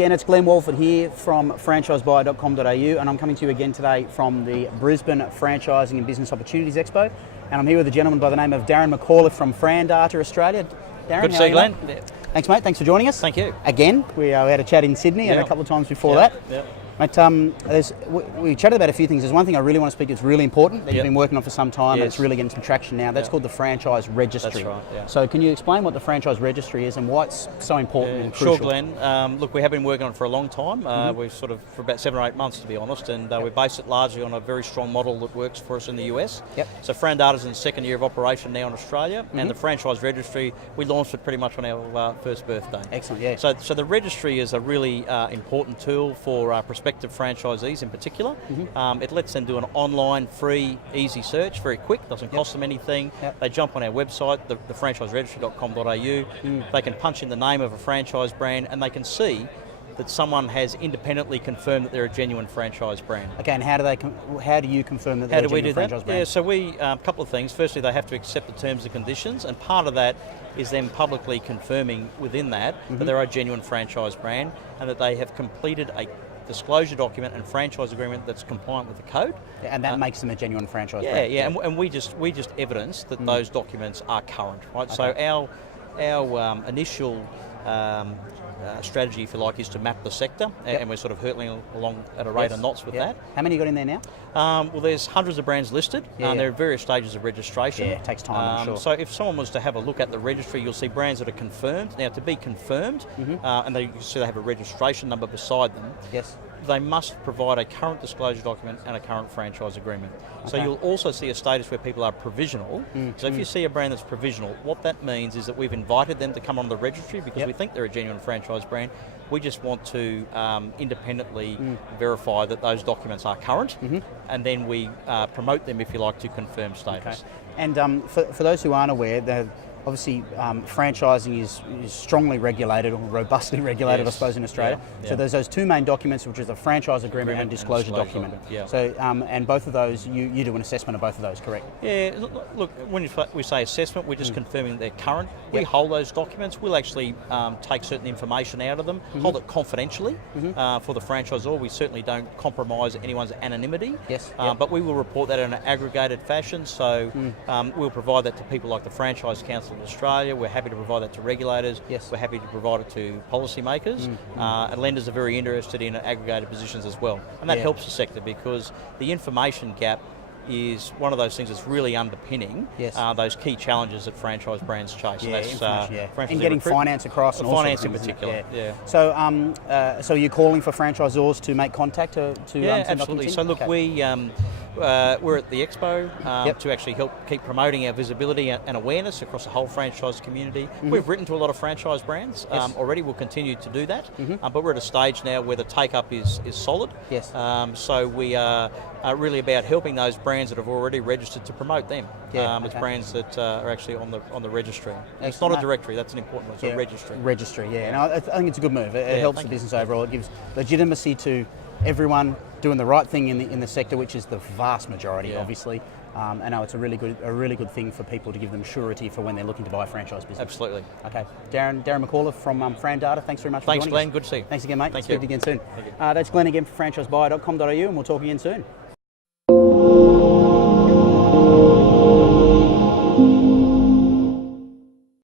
again, it's Glenn Walford here from franchisebuyer.com.au, and I'm coming to you again today from the Brisbane Franchising and Business Opportunities Expo, and I'm here with a gentleman by the name of Darryn McAuliffe from FranData Australia. Darryn, good to see you, Glenn. Thanks, mate. Thanks for joining us. Thank you. Again, we had a chat in Sydney and a couple of times before that. Mate, we chatted about a few things. There's one thing I really want to speak to. It's really important that you've been working on for some time, and it's really getting some traction now. That's called the Franchise Registry. That's right, yeah. So can you explain what the Franchise Registry is and why it's so important and crucial? Sure, Glenn. Look, we have been working on it for a long time. We've sort of, for about 7 or 8 months, to be honest, and we base it largely on a very strong model that works for us in the US. So FranData's in the second year of operation now in Australia, and the Franchise Registry, we launched it pretty much on our first birthday. Excellent, yeah. So the registry is a really important tool for prospective franchisees in particular. It lets them do an online, free, easy search, very quick, doesn't cost them anything. They jump on our website, the franchiseregistry.com.au, they can punch in the name of a franchise brand and they can see that someone has independently confirmed that they're a genuine franchise brand. Okay, and how do you confirm that they're a genuine franchise brand? Yeah, so we, a couple of things. Firstly, they have to accept the terms and conditions, and part of that is them publicly confirming within that that they're a genuine franchise brand and that they have completed a disclosure document and franchise agreement that's compliant with the code. And that makes them a genuine franchise brand. Yeah, and we just evidence that those documents are current, right? Okay. So our initial strategy, if you like, is to map the sector, and we're sort of hurtling along at a rate of knots with that. How many you got in there now? Well, there's hundreds of brands listed. They're at various stages of registration. Yeah, it takes time, I'm sure. So if someone was to have a look at the registry, you'll see brands that are confirmed. Now, to be confirmed, and you can see they have a registration number beside them, they must provide a current disclosure document and a current franchise agreement. So you'll also see a status where people are provisional. So if you see a brand that's provisional, what that means is that we've invited them to come on the registry because we think they're a genuine franchise brand. We just want to independently verify that those documents are current, and then we promote them, if you like, to confirm status. And for those who aren't aware, obviously, franchising is strongly regulated or robustly regulated, I suppose, in Australia. So there's those two main documents, which is a franchise agreement and disclosure document. So, and both of those, you do an assessment of both of those, correct? Yeah, look, when we say assessment, we're just confirming they're current. We hold those documents. We'll actually take certain information out of them, hold it confidentially for the franchisor. We certainly don't compromise anyone's anonymity, but we will report that in an aggregated fashion. So we'll provide that to people like the Franchise Council in Australia. We're happy to provide that to regulators. We're happy to provide it to policymakers. And lenders are very interested in aggregated positions as well. And that helps the sector because the information gap is one of those things that's really underpinning those key challenges that franchise brands chase. And getting finance across and finance in particular. So, so you're calling for franchisors to make contact to absolutely. So look, we're at the Expo to actually help keep promoting our visibility and awareness across the whole franchise community. We've written to a lot of franchise brands already. We'll continue to do that, but we're at a stage now where the take-up is solid. So we are really about helping those brands that have already registered to promote them. It's brands that are actually on the registry. It's not a directory, that's an important one, it's a registry. Registry, and I think it's a good move. It helps the business overall. It gives legitimacy to everyone doing the right thing in the sector, which is the vast majority, obviously. I know it's a really good thing for people to give them surety for when they're looking to buy a franchise business. Absolutely. Okay, Darryn McAuliffe from FranData. Thanks very much for joining us. Thanks, Glenn. Good to see you. Thanks again, mate. Thank Speak you. again soon. That's Glenn again from franchisebuyer.com.au, and we'll talk again soon.